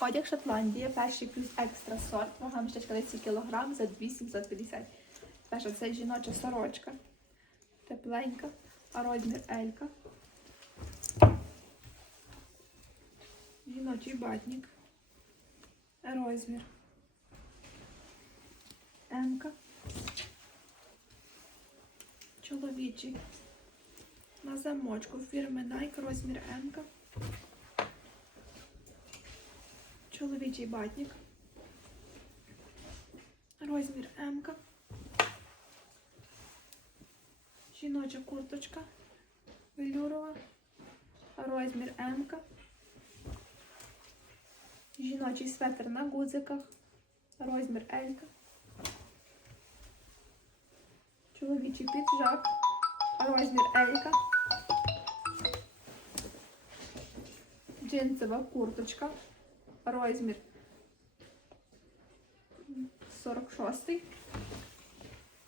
Одяг Шотландія, перший плюс екстра сорт, вага мішечка 10 кг за 2750. Перша це жіноча сорочка. Тепленька, а розмір Елька. Жіночий батник. Розмір. Емка. Чоловічий. На замочку фірми Nike, розмір Емка. Чоловічий батник. Розмір М. Жіноча курточка. Велюрова. Розмір М. Жіночий светр на гудзиках. Розмір L. Чоловічий піджак. Розмір L. Джинсова курточка. Розмір 46.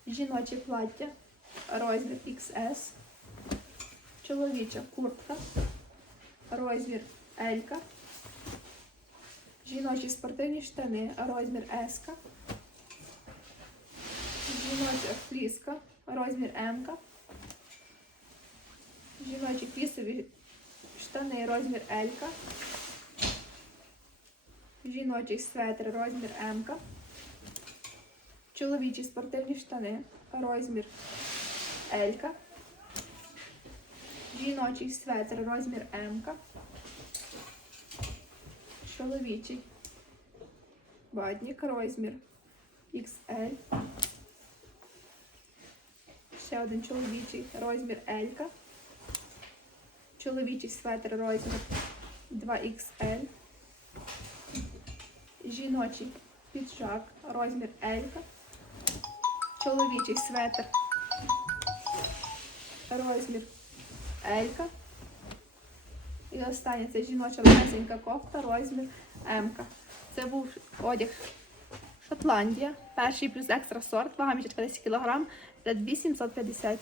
Жіноче плаття. Розмір XS. Чоловіча куртка. Розмір L. Жіночі спортивні штани. Розмір S. Жіноча фліска. Розмір М. Жіночі флісові штани. Розмір L. Жіночий светр розмір М. Чоловічі спортивні штани розмір L. Жіночий светр розмір М. Чоловічий баднік розмір XL. Ще один чоловічий розмір L. Чоловічий светр розмір 2XL жіночий піджак, розмір L, чоловічий светр, розмір L. І останнє це жіноча легенька кофта, розмір М. Це був одяг Шотландія, перший плюс екстра сорт, вага місячка 10 кг, 2750.